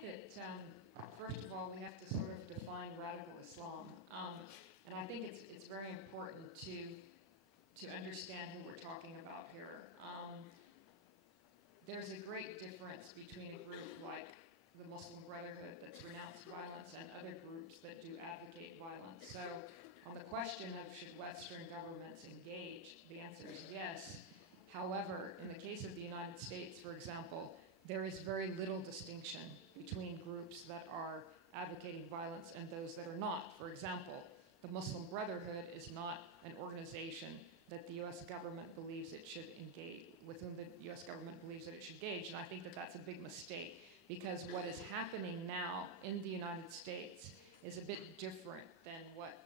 think that, first of all, we have to sort of define radical Islam. And I think it's very important to understand who we're talking about here. There's a great difference between a group like the Muslim Brotherhood that's renounced violence and other groups that do advocate violence. So on the question of should Western governments engage, the answer is yes. However, in the case of the United States, for example, there is very little distinction between groups that are advocating violence and those that are not. For example, the Muslim Brotherhood is not an organization that the U.S. government believes it should engage, with whom the U.S. government believes that it should engage, and I think that that's a big mistake, because what is happening now in the United States is a bit different than what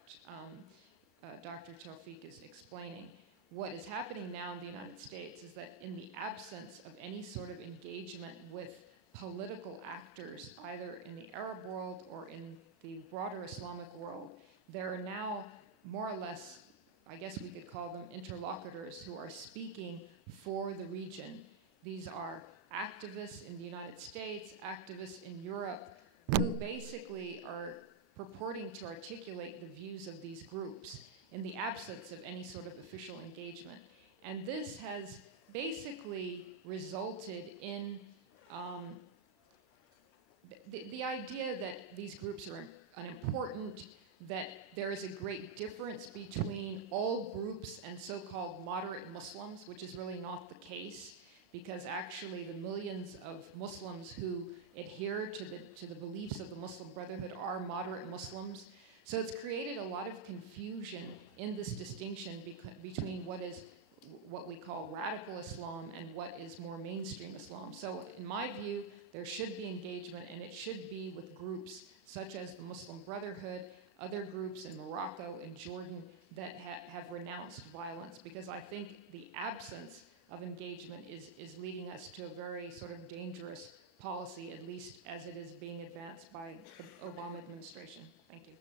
Dr. Tawfiq is explaining. What is happening now in the United States is that in the absence of any sort of engagement with political actors, either in the Arab world or in the broader Islamic world, there are now more or less, I guess we could call them interlocutors, who are speaking for the region. These are activists in the United States, activists in Europe, who basically are purporting to articulate the views of these groups in the absence of any sort of official engagement. And this has basically resulted in the idea that these groups are unimportant, that there is a great difference between all groups and so-called moderate Muslims, which is really not the case, because actually the millions of Muslims who adhere to the beliefs of the Muslim Brotherhood are moderate Muslims. So it's created a lot of confusion in this distinction between what we call radical Islam and what is more mainstream Islam. So in my view, there should be engagement, and it should be with groups such as the Muslim Brotherhood, other groups in Morocco and Jordan that have renounced violence, because I think the absence of engagement is leading us to a very sort of dangerous policy, at least as it is being advanced by the Obama administration. Thank you.